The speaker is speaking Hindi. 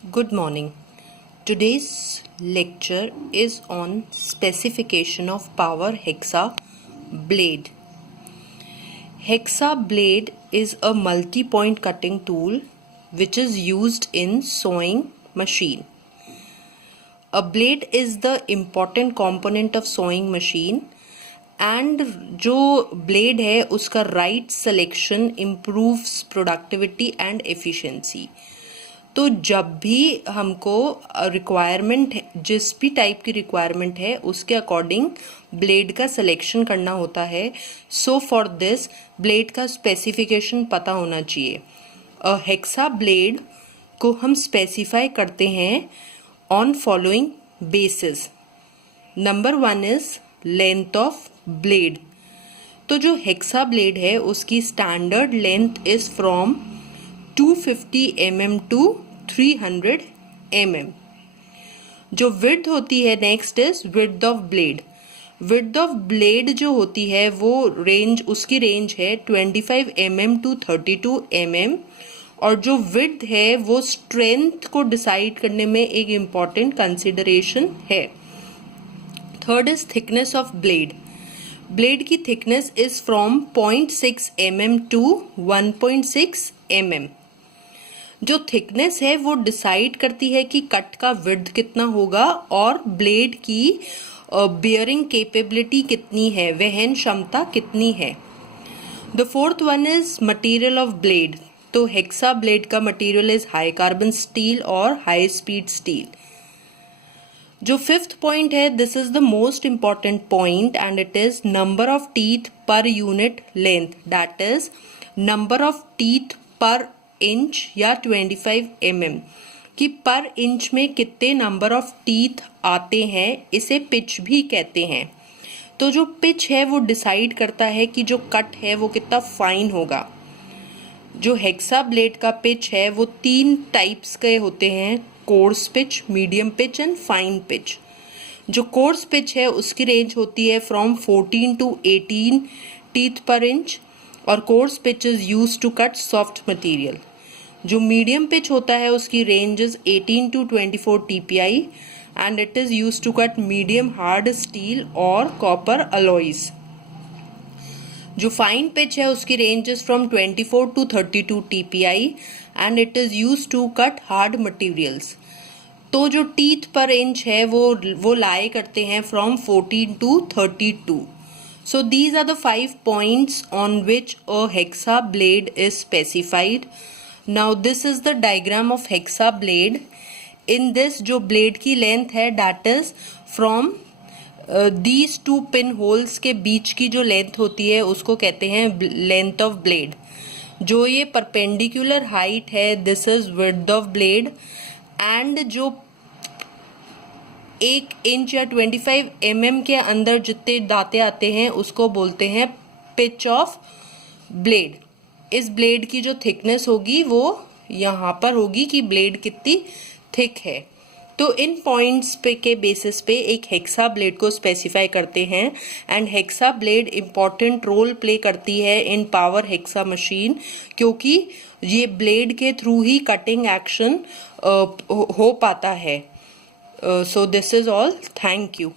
Good morning. Today's lecture is on specification of power hexa blade. Hexa blade is a multi-point cutting tool which is used in sewing machine. A blade is the important component of sewing machine and जो blade है उसका right selection improves productivity and efficiency. तो जब भी हमको रिक्वायरमेंट जिस भी टाइप की रिक्वायरमेंट है उसके अकॉर्डिंग ब्लेड का सिलेक्शन करना होता है. सो फॉर दिस ब्लेड का स्पेसिफिकेशन पता होना चाहिए. हेक्सा ब्लेड को हम स्पेसिफाई करते हैं on following basis. Number 1 is length of blade. तो जो हेक्सा ब्लेड है उसकी standard length is from 250 mm to 300 mm. जो विड्थ होती है next is width of blade. Width of blade जो होती है वो रेंज उसकी रेंज है 25 mm टू 32 mm और जो विड्थ है वो स्ट्रेंथ को डिसाइड करने में एक इम्पॉर्टेंट कंसिडरेशन है. Third is thickness of blade. Blade की thickness is from 0.6 mm to 1.6 mm. जो थिकनेस है वो डिसाइड करती है कि कट का विड्थ कितना होगा और ब्लेड की बियरिंग कैपेबिलिटी कितनी है, वहन क्षमता कितनी है. The fourth one is material of blade. तो हेक्सा ब्लेड का material is high carbon steel और हाई स्पीड स्टील. जो फिफ्थ पॉइंट है this is the most important point and it is number of teeth per unit length. That is number of teeth per inch या 25 mm कि पर इंच में कितने नंबर ऑफ टीथ आते हैं. इसे पिच भी कहते हैं. तो जो पिच है वो डिसाइड करता है कि जो कट है वो कितना फाइन होगा. जो हेक्सा ब्लेड का पिच है वो 3 टाइप्स के होते हैं, coarse pitch, medium pitch and fine pitch. जो कोर्स पिच है उसकी रेंज होती है from 14 to 18 teeth per inch और coarse pitch is use to cut soft material. जो मीडियम पिच होता है उसकी range is 18 to 24 TPI and it is use to cut medium hard steel और कॉपर अलॉयज. जो फाइन पिच है उसकी range is from 24 to 32 TPI and it is use to cut hard materials. तो जो टीथ पर इंच है वो लाए करते हैं from 14 to 32. So these are the 5 points on which a hexa blade is specified. Now this is the diagram of hexa blade. In this जो blade की length है that is from these 2 pin holes के बीच की जो length होती है उसको कहते हैं length of blade. जो ये perpendicular height है this is width of blade and जो 1 इंच या 25 mm के अंदर जितने दांते आते हैं उसको बोलते हैं पिच ऑफ ब्लेड. इस ब्लेड की जो थिकनेस होगी वो यहाँ पर होगी कि ब्लेड कितनी थिक है. तो इन पॉइंट्स पे के बेसिस पे एक हेक्सा ब्लेड को स्पेसिफाई करते हैं and hexa blade important role play करती है इन पावर हेक्सा मशीन क्योंकि ये ब्लेड के थ्रू ही कटिंग एक्शन हो पाता है. So this is all. Thank you.